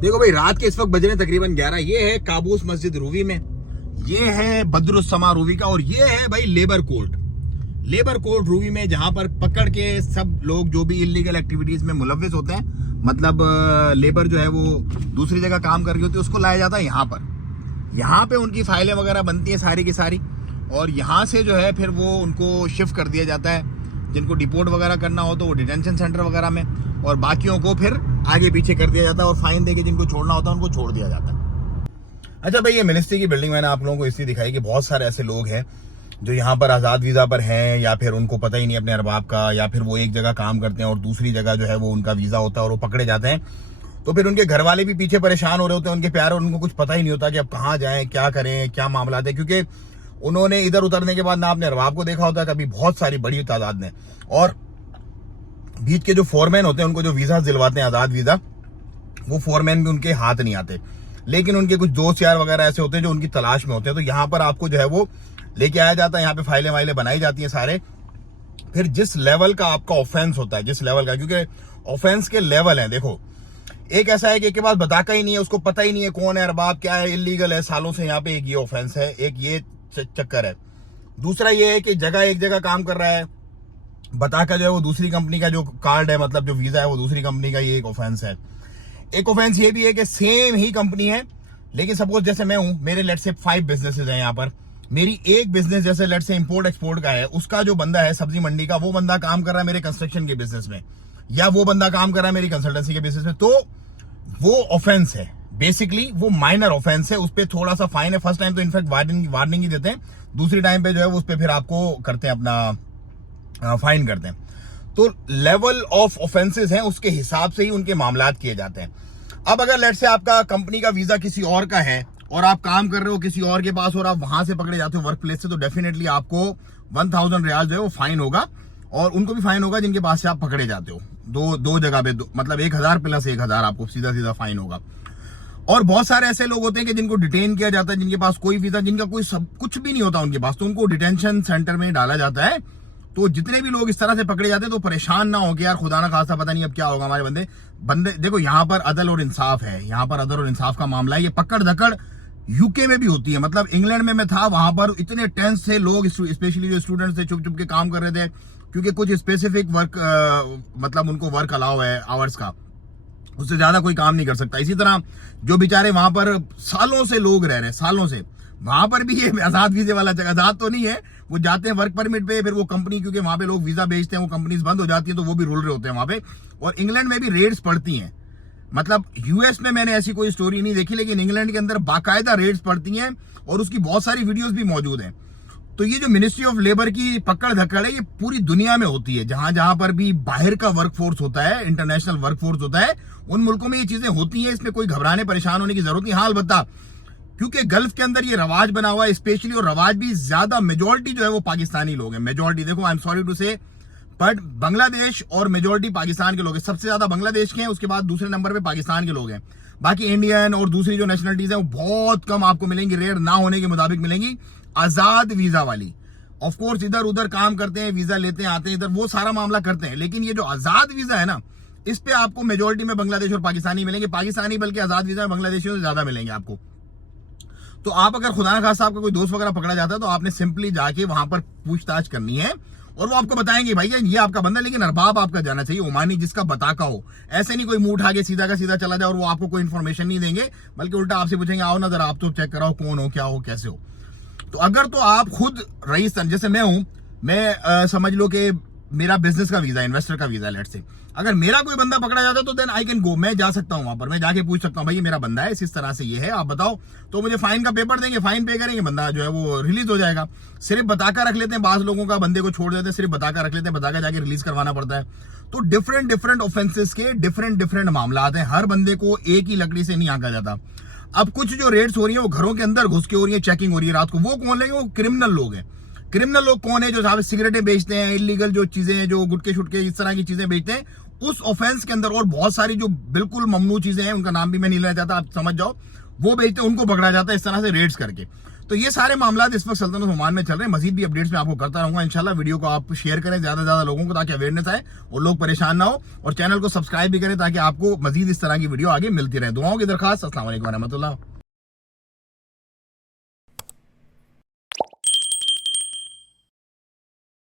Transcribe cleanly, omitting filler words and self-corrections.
देखो भाई, रात के इस वक्त बज रहे तकरीबन 11। ये है काबूस मस्जिद रूवी में, ये है बद्रुस्समा रूवी का, और ये है भाई labour court. Labour court Ruby में, जहां पर पकड़ के सब लोग जो भी इलीगल एक्टिविटीज में मुलव्विस होते हैं, मतलब लेबर जो है वो दूसरी जगह काम कर रही होती है, उसको लाया जाता है यहाँ पर। यहाँ पे उनकी फाइलें वगैरह बनती है सारी की सारी, और यहाँ से जो है फिर वो उनको शिफ्ट कर दिया जाता है। जिनको डिपोर्ट वगैरह करना हो तो वो डिटेंशन सेंटर वगैरह में, और बाकियों को फिर आगे पीछे कर दिया जाता है, और फाइन देके जिनको छोड़ना होता है उनको छोड़ दिया जाता है। अच्छा भाई, ये मिनिस्ट्री की बिल्डिंग मैंने आप लोगों को इसलिए दिखाई कि बहुत सारे ऐसे लोग हैं जो यहाँ पर आज़ाद वीज़ा पर हैं, या फिर उनको पता ही नहीं अपने अरबाब का, या फिर वो एक जगह काम करते हैं और दूसरी जगह जो है वो उनका वीज़ा होता है और वो पकड़े जाते हैं। तो फिर उनके घर वाले भी पीछे परेशान हो रहे होते हैं, उनके प्यार, और उनको कुछ पता ही नहीं होता कि अब कहाँ जाएं, क्या करें, क्या मामला है, क्योंकि उन्होंने इधर उतरने के बाद ना अपने अरबाब को देखा होता है कभी, बहुत सारी बड़ी तादाद में, और बीच के जो फोरमैन होते हैं उनको जो वीज़ा दिलवाते हैं आज़ाद वीज़ा, वो फोरमैन भी उनके हाथ नहीं आते, लेकिन उनके कुछ दोस्त यार वगैरह ऐसे होते हैं जो उनकी तलाश में होते हैं। तो यहाँ पर आपको जो है वो लेके आया जाता है, यहाँ पे फाइलें वाइलें बनाई जाती हैं सारे। फिर जिस लेवल का आपका ऑफेंस होता है, जिस लेवल का, क्योंकि ऑफेंस के लेवल हैं, देखो एक ऐसा है कि एक के पास बताका ही नहीं है, उसको पता ही नहीं है कौन है अरबाब, क्या है, इलीगल है सालों से यहाँ पे, एक ये ऑफेंस है, एक ये चक्कर है। दूसरा ये है कि जगह एक जगह काम कर रहा है, बताका जो है वो दूसरी कंपनी का जो कार्ड है, मतलब जो वीजा है वो दूसरी कंपनी का, ये एक ऑफेंस है। एक ऑफेंस ये भी है कि सेम ही कंपनी है, लेकिन सपोज जैसे मैं हूं, मेरे लेट से 5 बिजनेसेस हैं यहाँ पर, मेरी एक बिजनेस जैसे लेट से इंपोर्ट एक्सपोर्ट का है, उसका जो बंदा है सब्जी मंडी का, वो बंदा काम कर रहा है मेरे कंस्ट्रक्शन के बिजनेस में, या वो बंदा काम कर रहा है मेरी कंसल्टेंसी के बिजनेस में, तो वो ऑफेंस है। बेसिकली वो माइनर ऑफेंस है, उस पर थोड़ा सा फाइन है। फर्स्ट टाइम तो इनफैक्ट वार्निंग ही देते हैं, दूसरी टाइम पे जो है उस पर फिर आपको करते हैं अपना फाइन करते हैं। तो लेवल ऑफ ऑफेंसेस हैं, उसके हिसाब से ही उनके मामलात किए जाते हैं। अब अगर लेट से आपका कंपनी का वीजा किसी और का है और आप काम कर रहे हो किसी और के पास, और आप वहां से पकड़े जाते हो वर्क प्लेस से, तो डेफिनेटली आपको 1000 रियाल जो है वो फाइन होगा, और उनको भी फाइन होगा जिनके पास से आप पकड़े जाते हो। दो जगह पे मतलब 1000 प्लस 1000 आपको सीधा सीधा फाइन होगा। और बहुत सारे ऐसे लोग होते हैं कि जिनको डिटेन किया जाता है, जिनके पास कोई वीजा, जिनका कोई सब कुछ भी नहीं होता उनके पास, तो उनको डिटेंशन सेंटर में डाला जाता है। तो जितने भी लोग इस तरह से पकड़े जाते हैं तो परेशान ना हो कि यार खुदा ना खासा पता नहीं अब क्या होगा हमारे बंदे। देखो यहाँ पर अदल और इंसाफ है, यहाँ पर अदल और इंसाफ का मामला है। ये पकड़ धकड़ यूके में भी होती है, मतलब इंग्लैंड में मैं था, वहां पर इतने टेंस थे लोग, स्पेशली जो स्टूडेंट्स थे, चुप चुप के काम कर रहे थे, क्योंकि कुछ स्पेसिफिक वर्क मतलब उनको वर्क अलाउ है आवर्स का, उससे ज्यादा कोई काम नहीं कर सकता। इसी तरह जो बेचारे वहां पर सालों से लोग रह रहे, सालों से, वहां पर भी ये आजाद वीजे वाला जगह, आजाद तो नहीं है, वो जाते हैं वर्क परमिट पे, फिर वो कंपनी, क्योंकि वहां पे लोग वीजा भेजते हैं, वो कंपनीज बंद हो जाती है, तो वो भी रुल रहे होते हैं वहां पे। और इंग्लैंड में भी रेड्स पड़ती हैं, मतलब यूएस में मैंने ऐसी कोई स्टोरी नहीं देखी, लेकिन इंग्लैंड के अंदर बाकायदा रेड्स पड़ती हैं, और उसकी बहुत सारी वीडियोस भी मौजूद हैं। तो ये जो मिनिस्ट्री ऑफ लेबर की पकड़ धकड़ है, ये पूरी दुनिया में होती है। जहां जहां पर भी बाहर का वर्कफोर्स होता है, इंटरनेशनल वर्कफोर्स होता है, उन मुल्कों में ये चीजें होती हैं। इसमें कोई घबराने परेशान होने की जरूरत नहीं। हाँ, अलबत्ता क्योंकि गल्फ के अंदर ये रवाज बना हुआ है स्पेशली, और रवाज भी ज्यादा, मेजोरिटी जो है वो पाकिस्तानी लोग हैं। मेजोरिटी, देखो आई एम सॉरी टू से, बट बांग्लादेश और मेजोरिटी पाकिस्तान के लोग हैं। सबसे ज्यादा बांग्लादेश के हैं, उसके बाद दूसरे नंबर पे पाकिस्तान के लोग हैं। बाकी इंडियन और दूसरी जो नेशनलिटीज है वो बहुत कम आपको मिलेंगी, रेयर ना होने के मुताबिक मिलेंगी आजाद वीजा वाली। ऑफ कोर्स इधर उधर काम करते हैं, वीजा लेते हैं, आते हैं, इधर वो सारा मामला करते हैं, लेकिन ये जो आजाद वीजा है ना, इस पे आपको मेजोरिटी में बांग्लादेश और पाकिस्तानी मिलेंगे। पाकिस्तानी बल्कि आजाद वीजा में बांग्लादेशियों से ज्यादा मिलेंगे आपको। तो आप अगर खुदा ना खासा आपका कोई दोस्त वगैरह पकड़ा जाता है, तो आपने सिंपली जाके वहां पर पूछताछ करनी है, और वो आपको बताएंगे भाई ये आपका बंदा, लेकिन अरबाब आपका जाना चाहिए, ओमानी, जिसका बताका हो। ऐसे नहीं कोई मुंह उठा के सीधा का सीधा चला जाए और वो आपको कोई इन्फॉर्मेशन नहीं देंगे, बल्कि उल्टा आपसे पूछेंगे आओ ना जरा आप तो चेक कराओ कौन हो, क्या हो, कैसे हो। तो अगर तो आप खुद रईस, जैसे मैं हूं, मैं समझ लो कि मेरा बिजनेस का वीजा, इन्वेस्टर का वीजा लेट से, अगर मेरा कोई बंदा पकड़ा जाता है तो देन आई कैन गो, मैं जा सकता हूं वहां पर, मैं जाके पूछ सकता हूं भाई ये मेरा बंदा है, इस तरह से ये है, आप बताओ। तो मुझे फाइन का पेपर देंगे, फाइन पे करेंगे, बंदा जो है वो रिलीज हो जाएगा। सिर्फ बताका रख लेते हैं, बाज लोगों का बंदे को छोड़ देते हैं, सिर्फ बताका रख लेते हैं, बताका जाके रिलीज करवाना पड़ता है। तो डिफरेंट ऑफेंसेस के डिफरेंट मामला हैं, हर बंदे को एक ही लकड़ी से नहीं आंका जाता। अब कुछ जो रेड्स हो रही है वो घरों के अंदर घुस के हो रही है, चेकिंग हो रही है रात को, वो कौन लेंगे? वो क्रिमिनल लोग हैं। क्रिमिनल लोग कौन है? जो साहब सिगरेटें बेचते हैं, इलीगल जो चीजें हैं, जो गुटके शुटके इस तरह की चीजें बेचते हैं, उस ऑफेंस के अंदर। और बहुत सारी जो बिल्कुल ममनू चीजें हैं, उनका नाम भी मैं नहीं लेना चाहता, आप समझ जाओ, वो बेचते हैं, उनको पकड़ा जाता है इस तरह से रेड्स करके। तो ये सारे मामला इस वक्त सल्तनत ओमान में चल रहे हैं। मजीद भी अपडेट्स में आपको करता रहूंगा इंशाल्लाह। वीडियो को आप शेयर करें ज्यादा से ज्यादा लोगों को, ताकि अवेयरनेस आए और लोग परेशान ना हो, और चैनल को सब्सक्राइब भी करें ताकि आपको मजीद इस तरह की वीडियो आगे मिलती रहे। दुआओं की दरखास्त। अस्सलाम वालेकुम रहमतुल्लाह।